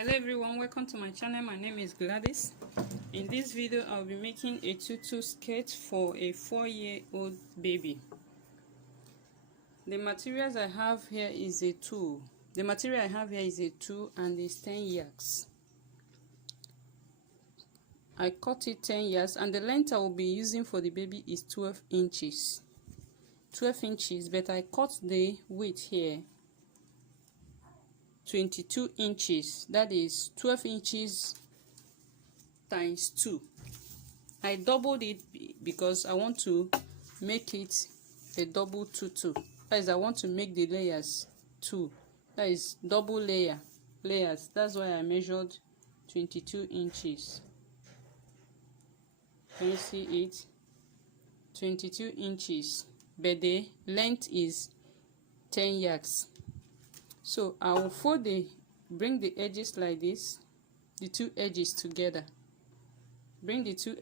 Hello everyone, welcome to my channel. My name is Gladyn. In this video I'll be making a tutu skirt for a 4-year-old baby. The materials I have here is a 2. The material I have here is a 2 and it's 10 yards. I cut it 10 yards and the length I will be using for the baby is 12 inches. 12 inches, but I cut the width here 22 inches. That is 12 inches times 2. I doubled it because I want to make it a double tutu. That is, I want to make the layers 2. That is double layers. That's why I measured 22 inches. Can you see it? 22 inches, but the length is 10 yards. So I will bring the edges like this, the two edges together. Bring the two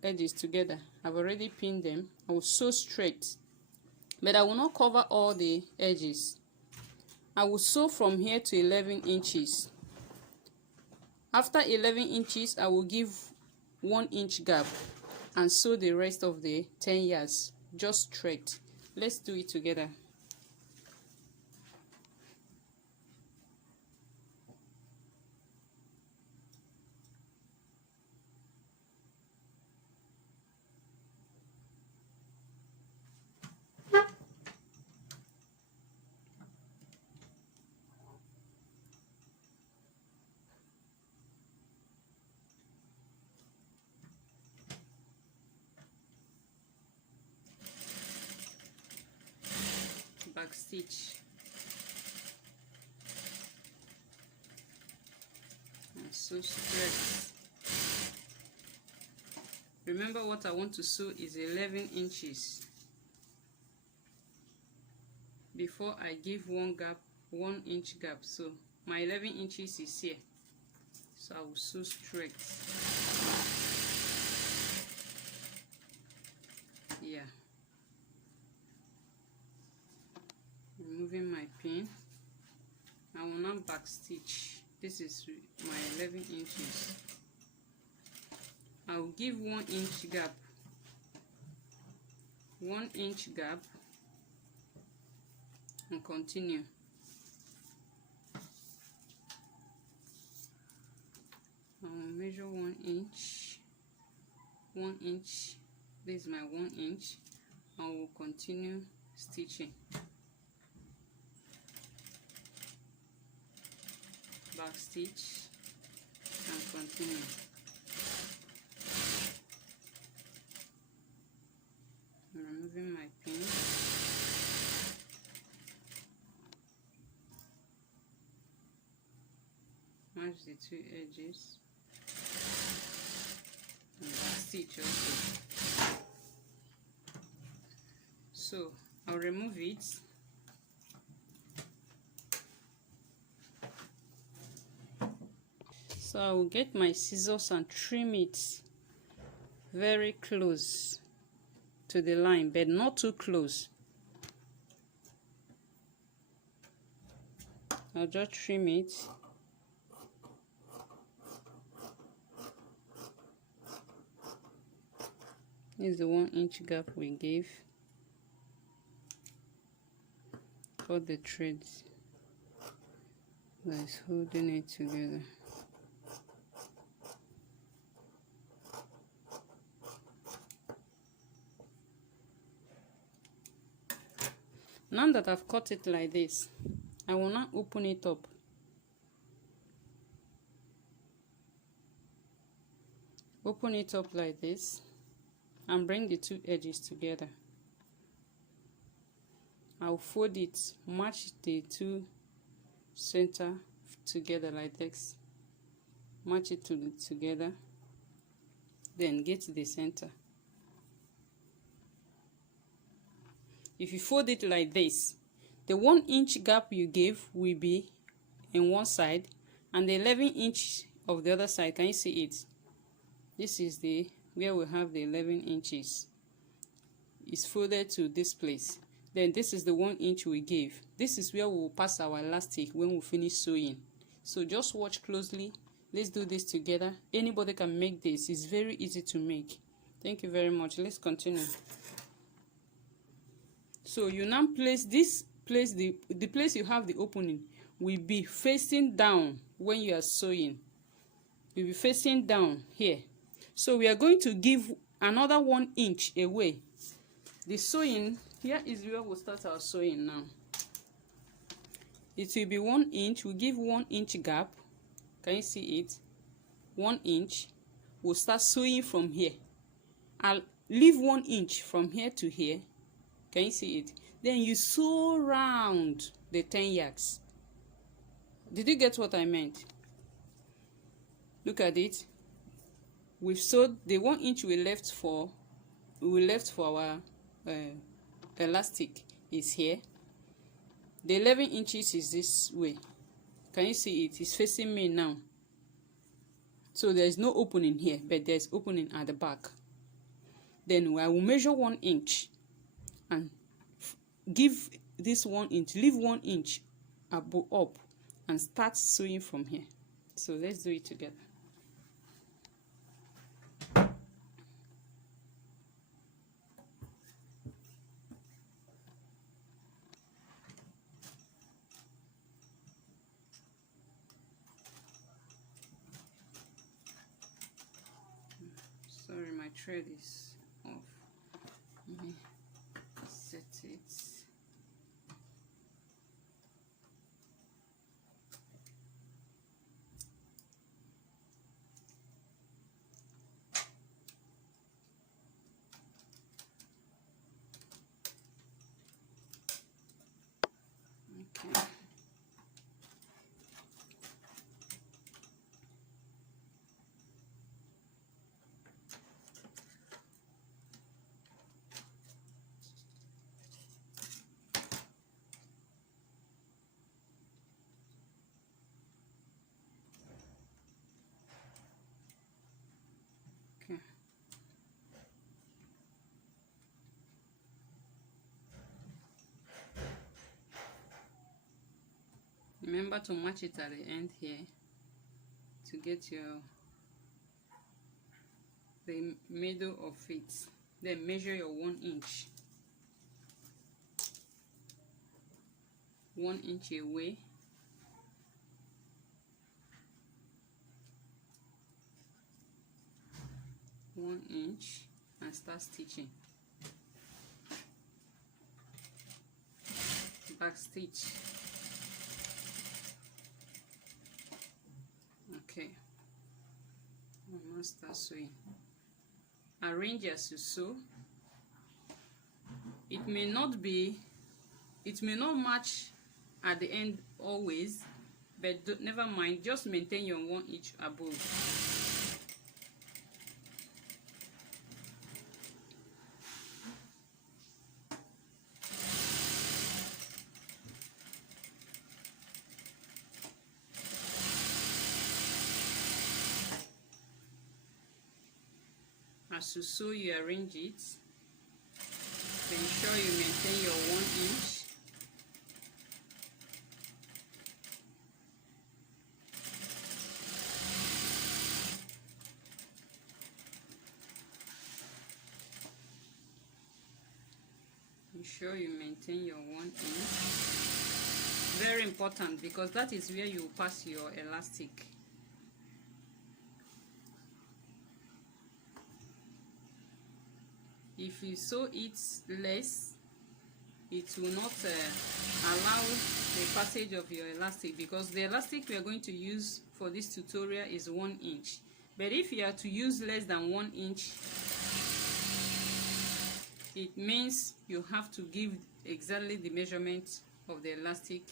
edges together. I've already pinned them. I will sew straight, but I will not cover all the edges. I will sew from here to 11 inches. After 11 inches, I will give 1 inch gap and sew the rest of the 10 yards just straight. Let's do it together. Back stitch and sew straight. Remember, what I want to sew is 11 inches before I give 1 inch gap. So my 11 inches is here, so I will sew straight. Yeah, removing my pin. I will now back stitch. This is my 11 inches. I will give 1 inch gap, 1 inch gap, and continue. I will measure 1 inch, 1 inch. This is my 1 inch. I will continue stitching. Back stitch and continue. I'm removing my pin. Match the 2 edges and back stitch also. So I'll remove it. So I will get my scissors and trim it very close to the line, but not too close. I'll just trim it. This is the 1 inch gap we gave. Cut the threads that's holding it together. Now that I've cut it like this, I will now open it up. Open it up like this and bring the 2 edges together. I'll fold it, match the 2 center together like this. Match it together, then get to the center. If you fold it like this, the 1 inch gap you gave will be in one side and the 11 inch of the other side. Can you see it? This is where we have the 11 inches. It's folded to this place. Then this is the 1 inch we gave. This is where we will pass our elastic when we finish sewing. So just watch closely. Let's do this together. Anybody can make this. It's very easy to make. Thank you very much. Let's continue. So you now place this place, the place you have the opening will be facing down when you are sewing. You'll be facing down here. So we are going to give another 1 inch away. The sewing, here is where we'll start our sewing now. It will be 1 inch. We'll give 1 inch gap. Can you see it? 1 inch. We'll start sewing from here. I'll leave 1 inch from here to here. Can you see it? Then you sew round the 10 yards. Did you get what I meant? Look at it. We've sewed the 1 inch we left for our elastic is here. The 11 inches is this way. Can you see it? It's facing me now. So there is no opening here, but there's opening at the back. Then I will measure 1 inch and give this 1 inch, leave 1 inch up and start sewing from here. So let's do it together. Sorry, my thread is off. Let me set it. Okay. Okay. Remember to match it at the end here to get the middle of it. Then measure your 1 inch. 1 inch away. One inch and start stitching. Back stitch. Okay. I must start sewing. Arrange as you sew. It may not match at the end always, but never mind, just maintain your 1 inch above. As you sew, you arrange it. Ensure you maintain your 1 inch. Ensure you maintain your 1 inch. Very important, because that is where you pass your elastic. If you sew it less, it will not allow the passage of your elastic, because the elastic we are going to use for this tutorial is 1 inch. But if you are to use less than 1 inch, it means you have to give exactly the measurement of the elastic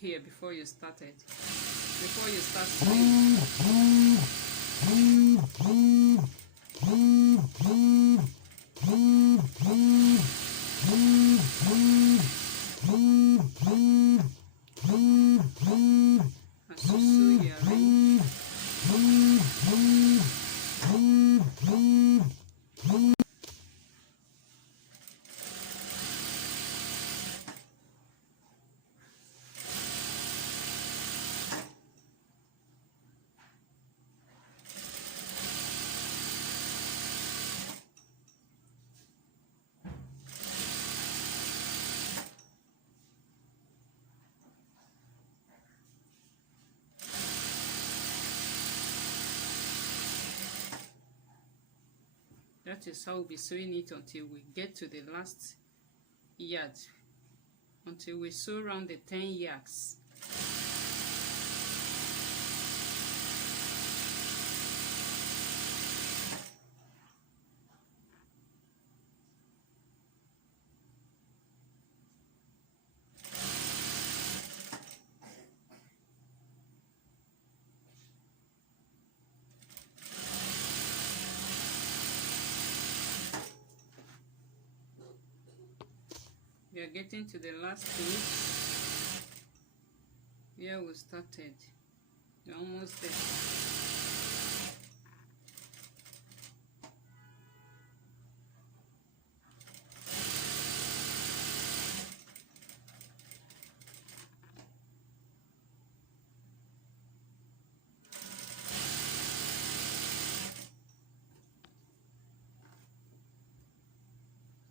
here before you start it. Before you start sewing. As you sew, you arrange. That is how we'll be sewing it until we get to the last yard, until we sew around the 10 yards. We are getting to the last page where we started. We're almost there.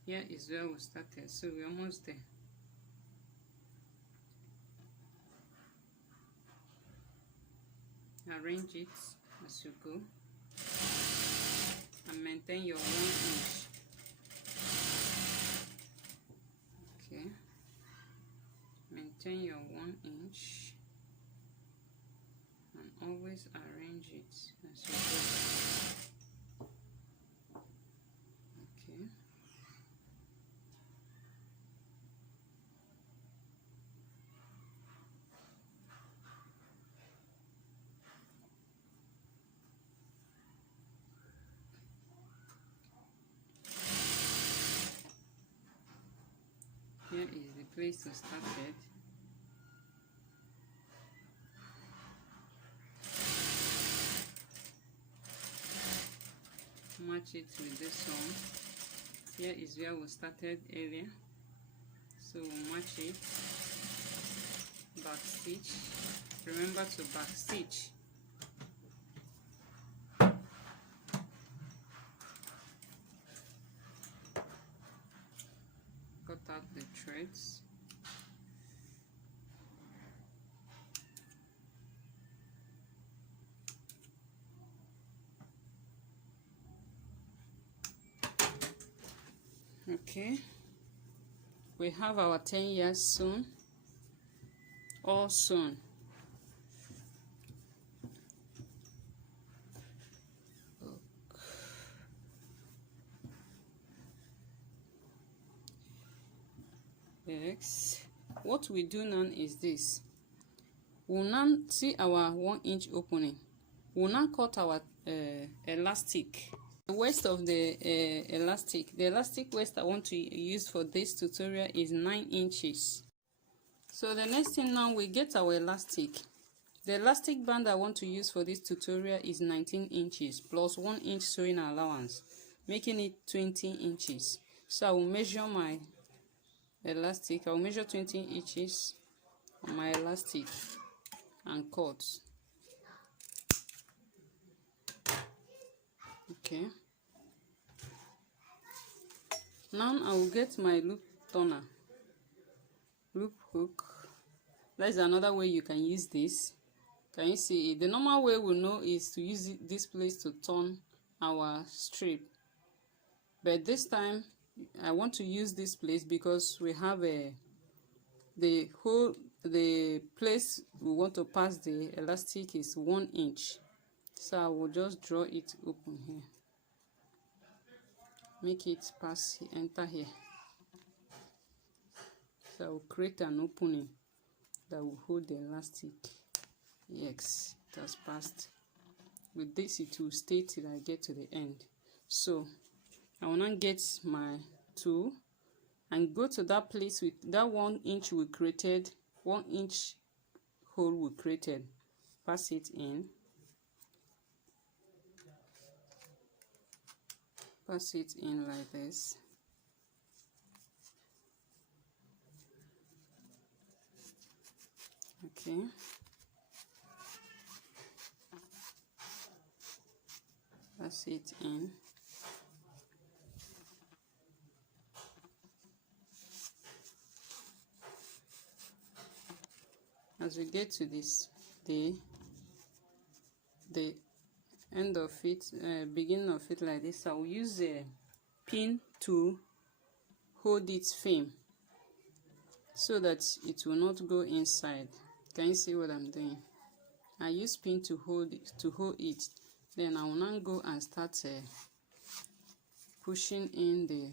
Here is where we started, so we're almost there. Arrange it as you go and maintain your 1 inch. Okay, maintain your 1 inch and always arrange it as you go. Okay. Here is the place to start it. Match it with this one. Here is where we started earlier, so we'll match it. Back stitch. Remember to back stitch. Cut out the threads. Okay, we have our 10 yards sewn, all sewn. Next, what we do now is this. We'll now see our 1 inch opening. We'll now cut our elastic. The waist of the elastic waist I want to use for this tutorial is 9 inches. So the next thing now, we get our elastic. The elastic band I want to use for this tutorial is 19 inches plus 1 inch sewing allowance, making it 20 inches. So I will measure my elastic. I will measure 20 inches on my elastic and cut. Okay. Now I will get my loop turner, loop hook. That's another way you can use this. Can you see it? The normal way we know is to use this place to turn our strip, but this time I want to use this place because we have the place we want to pass the elastic is 1 inch. So I will just draw it open here, make it pass, enter here. So I will create an opening that will hold the elastic. Yes, it has passed. With this it will stay till I get to the end. So I will now get my tool and go to that place with that 1 inch we created, 1 inch hole we created, pass it in, pass it in like this. Okay. Pass it in. As we get to this, the end of it, beginning of it like this, I will use a pin to hold it firm so that it will not go inside. Can you see what I'm doing? I use pin to hold it. Then I will now go and start pushing in the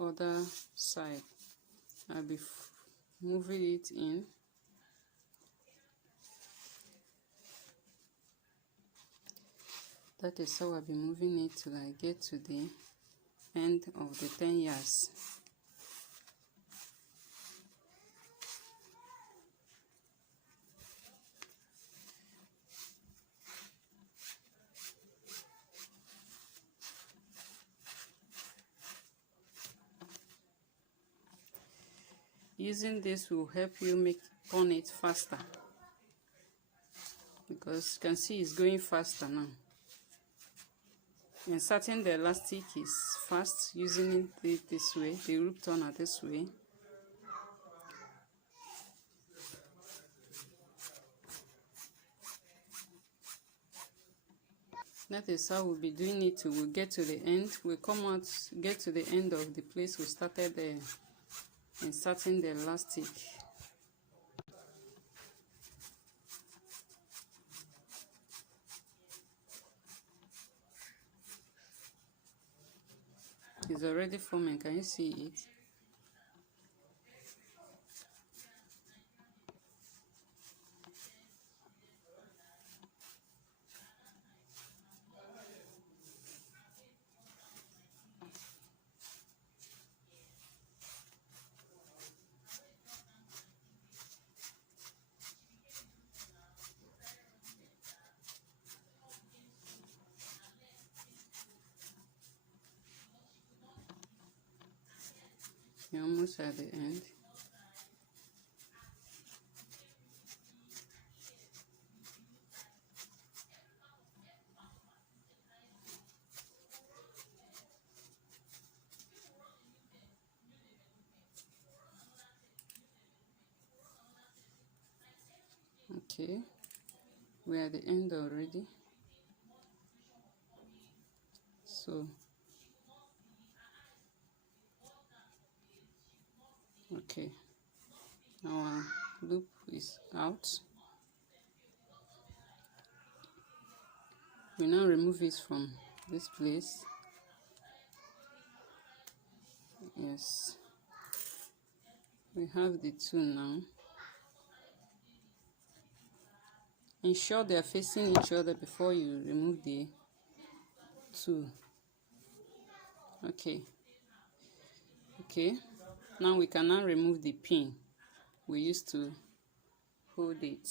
other side. I'll be moving it in. That is how I'll be moving it till I get to the end of the 10 yards. Using this will help you turn it faster, because you can see it's going faster now. Inserting the elastic is fast, using it this way, the loop turner this way. That is how we'll be doing it till we get to the end. We'll come out, get to the end of the place we started inserting the elastic. It's already forming. Can you see it? You're almost at the end. Okay, we're at the end already. So, okay, our loop is out. We now remove it from this place. Yes, we have the two now. Ensure they are facing each other before you remove the two. Okay, now we can now remove the pin we used to hold it.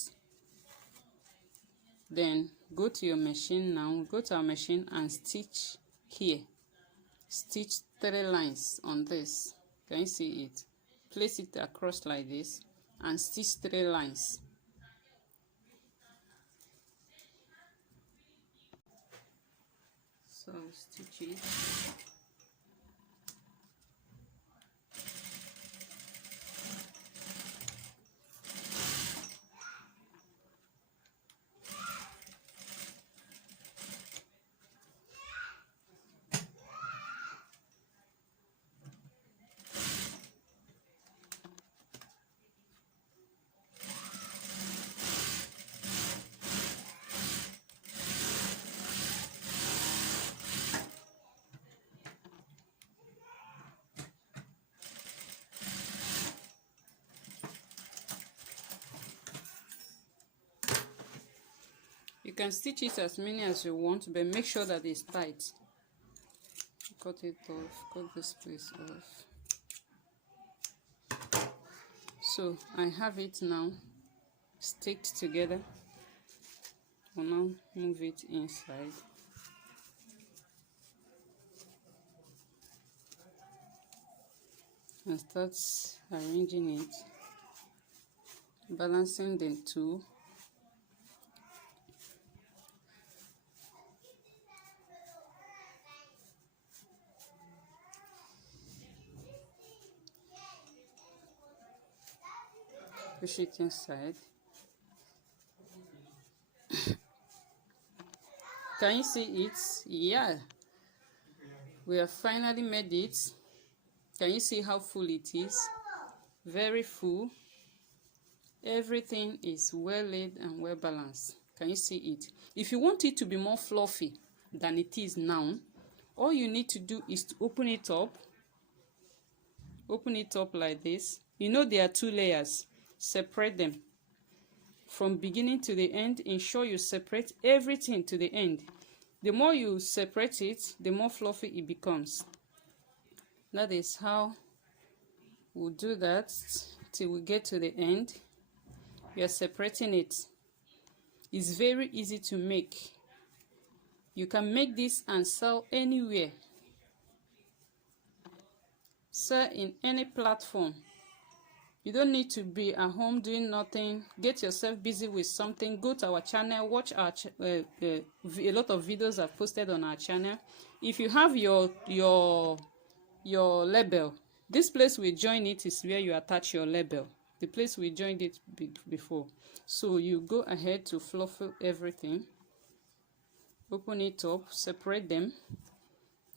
Then go to your machine now, go to our machine and stitch here. Stitch 3 lines on this. Can you see it? Place it across like this and stitch 3 lines. So stitch it. You can stitch it as many as you want, but make sure that it's tight. Cut it off, cut this place off. So I have it now sticked together. I'll now move it inside. And start arranging it, balancing the two. Push it inside. Can you see it? Yeah, we have finally made it. Can you see how full it is? Very full. Everything is well laid and well balanced. Can you see it? If you want it to be more fluffy than it is now, all you need to do is to open it up. Open it up like this. You know there are 2 layers. Separate them from beginning to the end. Ensure you separate everything to the end. The more you separate it, the more fluffy it becomes. That is how we'll do that till we get to the end. We are separating it. It's very easy to make. You can make this and sell anywhere. Sell in any platform. You don't need to be at home doing nothing. Get yourself busy with something. Go to our channel. Watch our a lot of videos I've posted on our channel. If you have your label, this place we join it is where you attach your label. The place we joined it before. So you go ahead to fluff everything. Open it up. Separate them.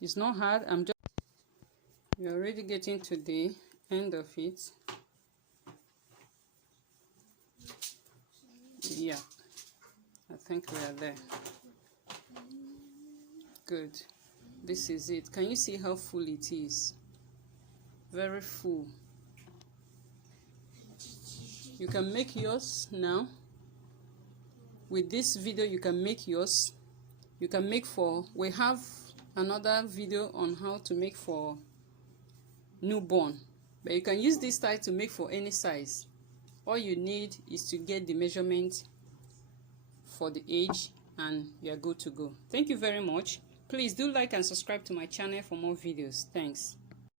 It's not hard. We're already getting to the end of it. Yeah, I think we are there. Good. This is it. Can you see how full it is? Very full. You can make yours now. With this video, you can make yours. You can make for, we have another video on how to make for newborn, but you can use this style to make for any size. All you need is to get the measurement for the age and you are good to go. Thank you very much. Please do like and subscribe to my channel for more videos. Thanks.